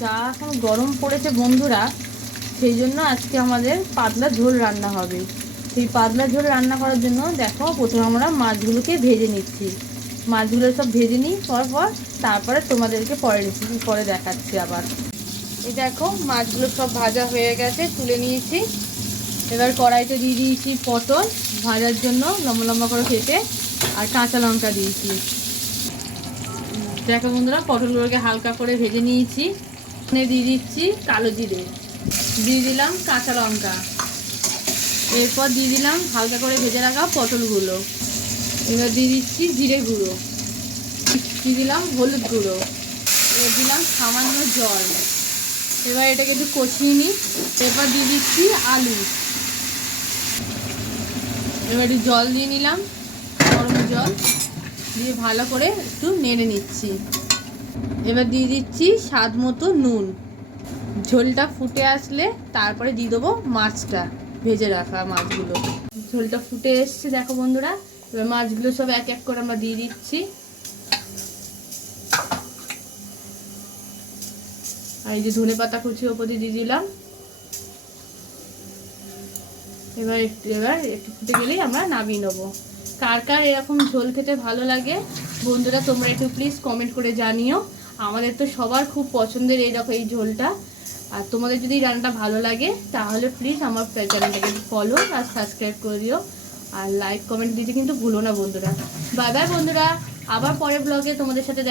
যা এখন গরম পড়েছে বন্ধুরা, সেই জন্য আজকে আমাদের পাতলা ঝোল রান্না হবে। সেই পাতলা ঝোল রান্না করার জন্য দেখো প্রথমে আমরা মাছগুলোকে ভেজে নিচ্ছি। মাছগুলো সব ভেজে নিই পর তারপরে তোমাদেরকে পরে রেসিপি পরে দেখাচ্ছি আবার। এই দেখো মাছগুলো সব ভাজা হয়ে গেছে, তুলে নিয়েছি। এবার কড়াইতে দিয়ে দিয়েছি পটল ভাজার জন্য লম্বা লম্বা করে কেটে, আর কাঁচা লঙ্কা দিয়েছি। দেখো বন্ধুরা পটলগুলোকে হালকা করে ভেজে নিয়েছি। দিয়ে দিচ্ছি কালো জিরে, দিয়ে দিলাম কাঁচা লঙ্কা, এরপর দিয়ে দিলাম হালকা করে ভেজে রাখা পটলগুলো। এবার দিয়ে দিচ্ছি জিরে গুঁড়ো, দিয়ে দিলাম হলুদ গুঁড়ো, এবার দিলাম সামান্য জল। এবার এটাকে একটু কষিয়ে নিই। এরপর দিয়ে দিচ্ছি আলু। এবার একটু জল দিয়ে নিলাম, গরম জল দিয়ে ভালো করে একটু নেড়ে নিচ্ছি। এবার দিয়ে দিচ্ছি স্বাদ মতো নুন। ঝোলটা ফুটে আসলে তারপরে দিয়ে দেবো মাছটা, ভেজে রাখা মাছগুলো। ঝোলটা ফুটে এসছে দেখো বন্ধুরা। এবার মাছগুলো সব এক এক করে আমরা দিয়ে দিচ্ছি। আর এই যে ধনে পাতা কুচি ওপর দিয়ে দিলাম। এবার একটু ফুটে গেলেই আমরা নামিয়ে নেবো। কার কার এরকম ঝোল খেতে ভালো লাগে বন্ধুরা তোমরা একটু প্লিজ কমেন্ট করে জানিও। আমাদের তো সবার খুব পছন্দের এইরকম এই ঝোলটা। আর তোমাদের যদি রান্নাটা ভালো লাগে তাহলে প্লিজ আমার চ্যানেলটাকে ফলো আর সাবস্ক্রাইব করে দিও, আর লাইক কমেন্ট দিতে কিন্তু ভুলো না বন্ধুরা। বাই বাই বন্ধুরা, আবার পরের ব্লগে তোমাদের সাথে